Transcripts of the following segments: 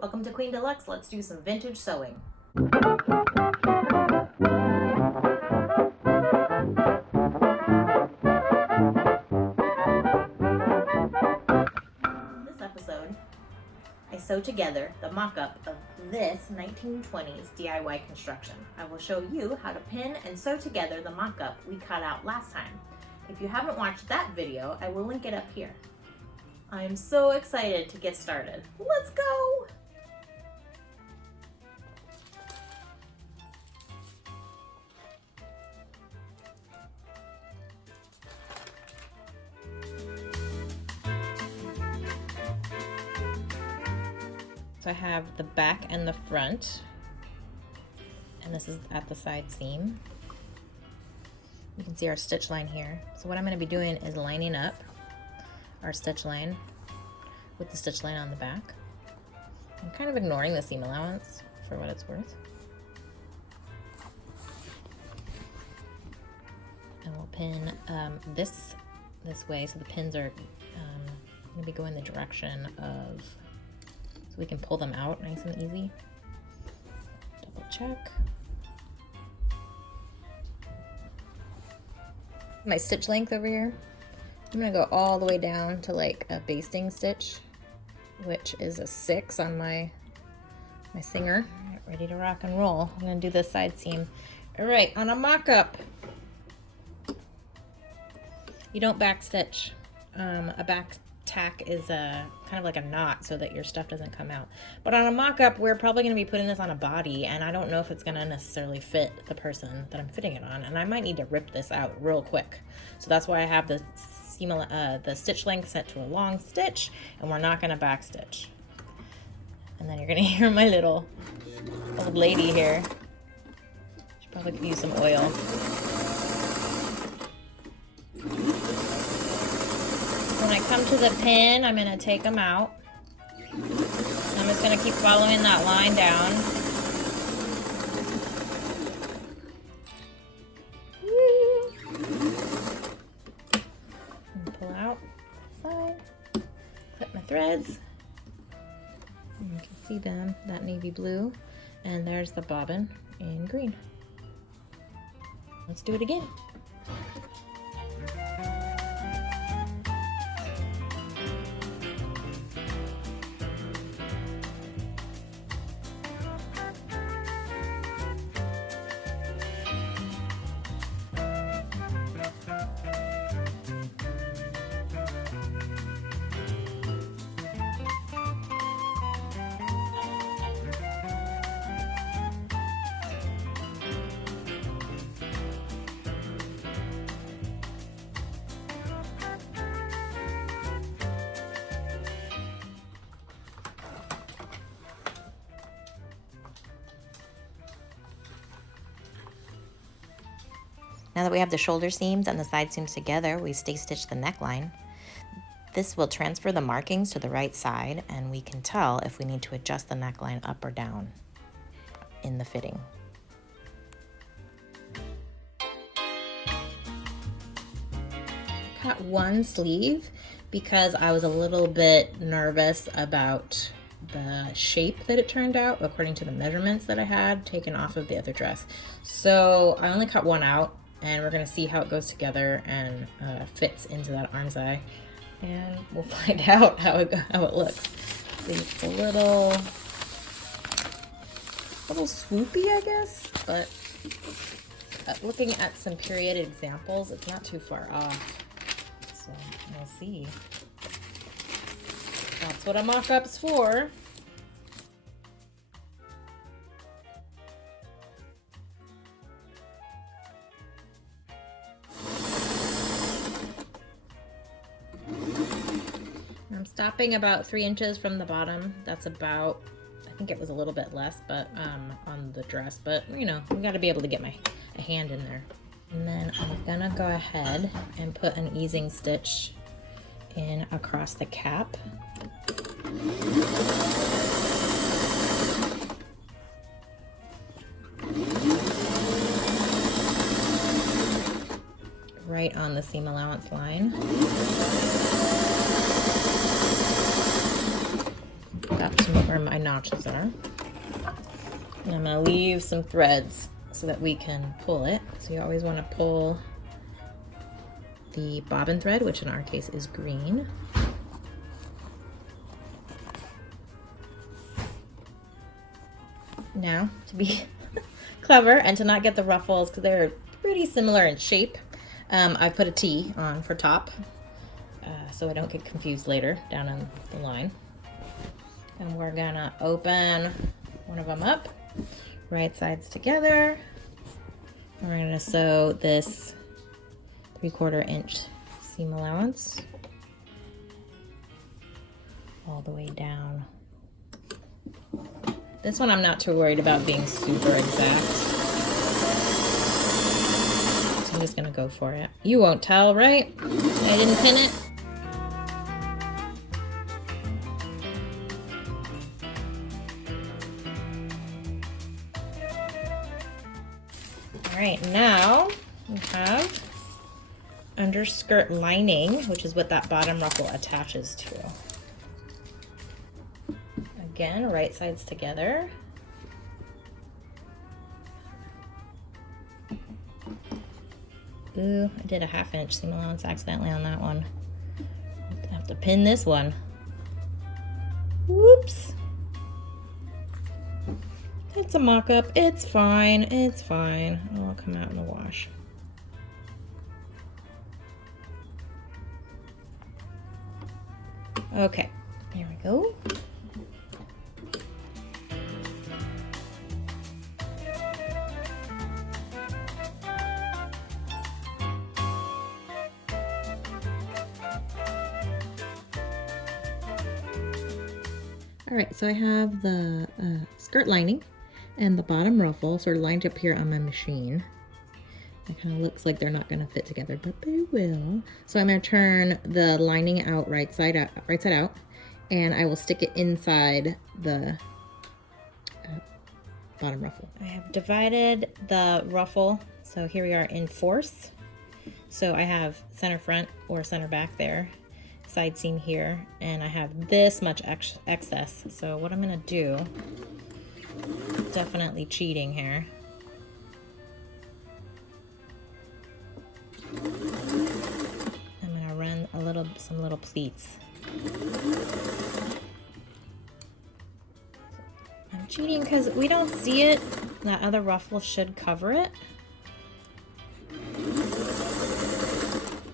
Welcome to Queen Deluxe. Let's do some vintage sewing. This episode, I sew together the mock-up of this 1920s DIY construction. I will show you how to pin and sew together the mock-up we cut out last time. If you haven't watched that video, I will link it up here. I am so excited to get started. Let's go! So I have the back and the front, and this is at the side seam. You can see our stitch line here. So what I'm going to be doing is lining up our stitch line with the stitch line on the back. I'm kind of ignoring the seam allowance for what it's worth. And we'll pin this way, so the pins are going to be going the direction of, so we can pull them out nice and easy. Double check. My stitch length over here, I'm gonna go all the way down to like a basting stitch, which is a 6 on my Singer. Get ready to rock and roll. I'm gonna do this side seam. All right, on a mock-up, you don't back stitch. A back tack is a kind of like a knot so that your stuff doesn't come out. But on a mock-up, we're probably going to be putting this on a body, and I don't know if it's going to necessarily fit the person that I'm fitting it on, and I might need to rip this out real quick. So that's why I have the stitch length set to a long stitch, and we're not going to back stitch. And then you're going to hear my little old lady here. She probably could use some oil. When I come to the pin, I'm going to take them out. I'm just going to keep following that line down. And pull out the side. Clip my threads. And you can see them, that navy blue. And there's the bobbin in green. Let's do it again. Now that we have the shoulder seams and the side seams together, we stitch the neckline. This will transfer the markings to the right side, and we can tell if we need to adjust the neckline up or down in the fitting. Cut one sleeve because I was a little bit nervous about the shape that it turned out according to the measurements that I had taken off of the other dress. So I only cut one out, and we're going to see how it goes together and fits into that arm's-eye, and we'll find out how it looks. See, it's a little swoopy, I guess, but looking at some period examples, it's not too far off. So we'll see. That's what a mock-up's for. I'm stopping about 3 inches from the bottom. That's about, I think it was a little bit less, but on the dress, but you know, we got to be able to get a hand in there. And then I'm gonna go ahead and put an easing stitch in across the cap. Right on the seam allowance line. Got some where my notches are. And I'm gonna leave some threads so that we can pull it. So you always wanna pull the bobbin thread, which in our case is green. Now, to be clever and to not get the ruffles, because they're pretty similar in shape, I put a T on for top, so I don't get confused later down on the line. And we're gonna open one of them up, right sides together. We're gonna sew this 3/4 inch seam allowance all the way down. This one I'm not too worried about being super exact, so I'm just gonna go for it. You won't tell, right? I didn't pin it. All right, now we have underskirt lining, which is what that bottom ruffle attaches to. Again, right sides together. Ooh, I did a 1/2 inch seam allowance accidentally on that one. I have to pin this one. Whoops. It's a mock-up. It's fine. It's fine. It'll come out in the wash. Okay, here we go. All right, so I have the skirt lining and the bottom ruffle sort of lined up here on my machine. It kind of looks like they're not going to fit together, but they will. So I'm going to turn the lining out right side out, and I will stick it inside the bottom ruffle. I have divided the ruffle, so here we are in 4ths. So I have center front or center back there, side seam here, and I have this much excess. So what I'm gonna do, definitely cheating here. I'm gonna run some little pleats. I'm cheating because we don't see it. That other ruffle should cover it.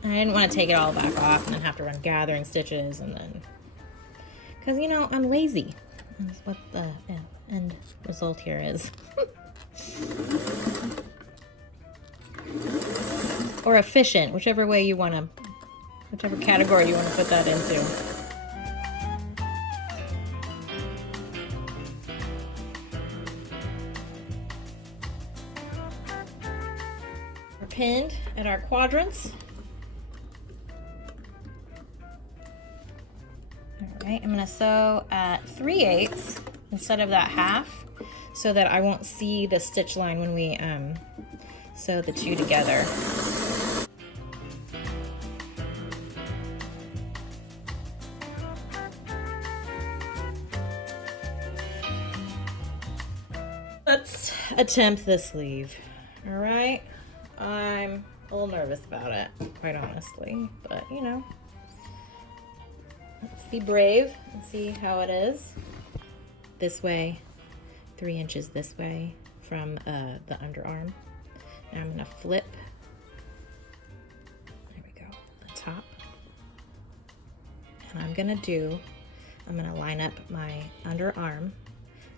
I didn't want to take it all back off and then have to run gathering stitches and then, because you know, I'm lazy. That's what the end result here is. Or efficient, whichever way you want to, whichever category you want to put that into. We're pinned at our quadrants. Alright, I'm going to sew at 3/8 instead of that 1/2 so that I won't see the stitch line when we sew the two together. Let's attempt this sleeve. Alright, I'm a little nervous about it, quite honestly, but you know. Let's be brave and see how it is. This way, 3 inches this way from the underarm. Now I'm gonna flip. There we go, the top. And I'm gonna line up my underarm,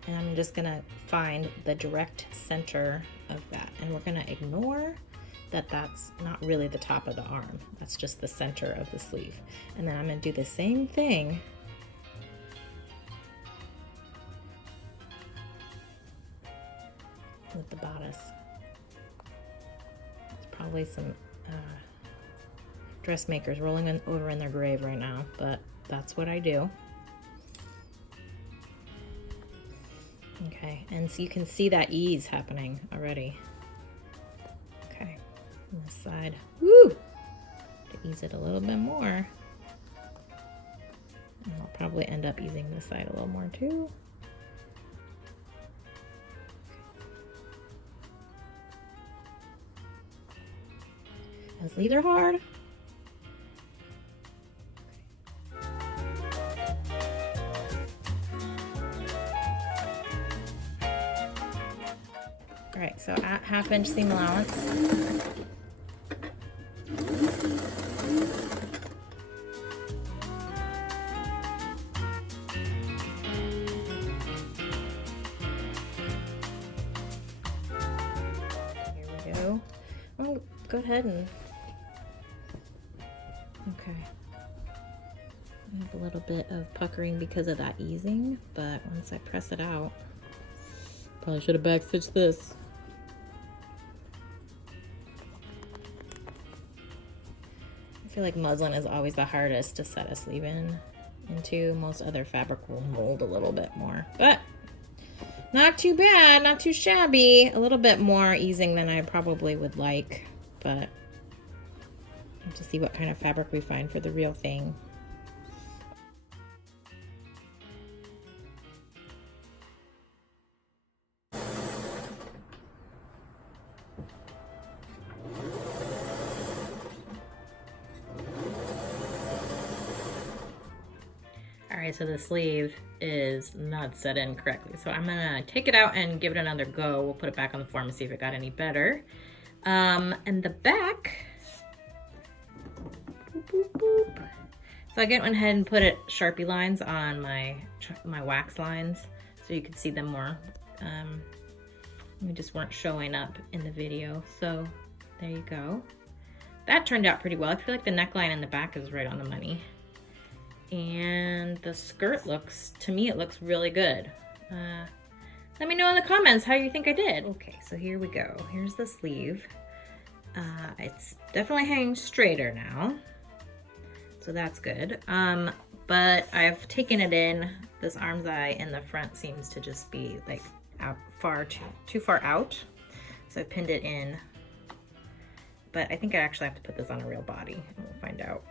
and I'm just gonna find the direct center of that. And we're gonna ignore that that's not really the top of the arm. That's just the center of the sleeve. And then I'm gonna do the same thing with the bodice. It's probably some dressmakers rolling over in their grave right now, but that's what I do. Okay, and so you can see that ease happening already. Okay, on this side, woo! To ease it a little bit more. And I'll probably end up easing this side a little more too. Those sleeves are hard. All right, so at 1/2 inch seam allowance. Here we go. Oh, go ahead and, okay. I have a little bit of puckering because of that easing, but once I press it out, probably should have backstitched this. I feel like muslin is always the hardest to set a sleeve into. Most other fabric will mold a little bit more, but not too bad, not too shabby. A little bit more easing than I probably would like, but I have to see what kind of fabric we find for the real thing. All right, so the sleeve is not set in correctly. So I'm gonna take it out and give it another go. We'll put it back on the form and see if it got any better. And the back, boop, boop, boop. So I went ahead and put Sharpie lines on my wax lines so you could see them more. We just weren't showing up in the video. So there you go. That turned out pretty well. I feel like the neckline in the back is right on the money. And the skirt looks, to me, it looks really good. Let me know in the comments how you think I did. Okay, so here we go. Here's the sleeve. It's definitely hanging straighter now, so that's good. But I've taken it in. This armscye in the front seems to just be like out too far out, so I pinned it in. But I think I actually have to put this on a real body, and we'll find out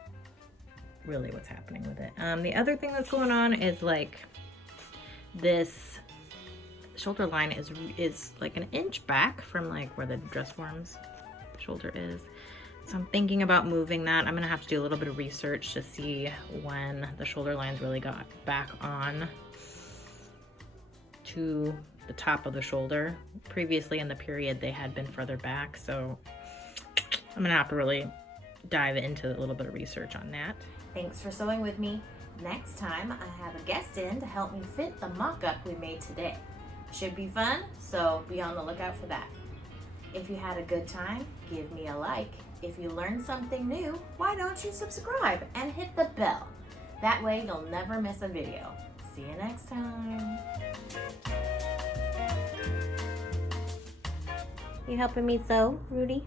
really what's happening with it. The other thing that's going on is like this shoulder line is like 1 inch back from like where the dress form's shoulder is. So I'm thinking about moving that. I'm gonna have to do a little bit of research to see when the shoulder lines really got back on to the top of the shoulder. Previously in the period they had been further back, so I'm gonna have to really dive into a little bit of research on that. Thanks for sewing with me. Next time I have a guest in to help me fit the mock-up we made today. Should be fun, so be on the lookout for that. If you had a good time, give me a like. If you learned something new, why don't you subscribe and hit the bell? That way you'll never miss a video. See you next time. You helping me sew, Rudy?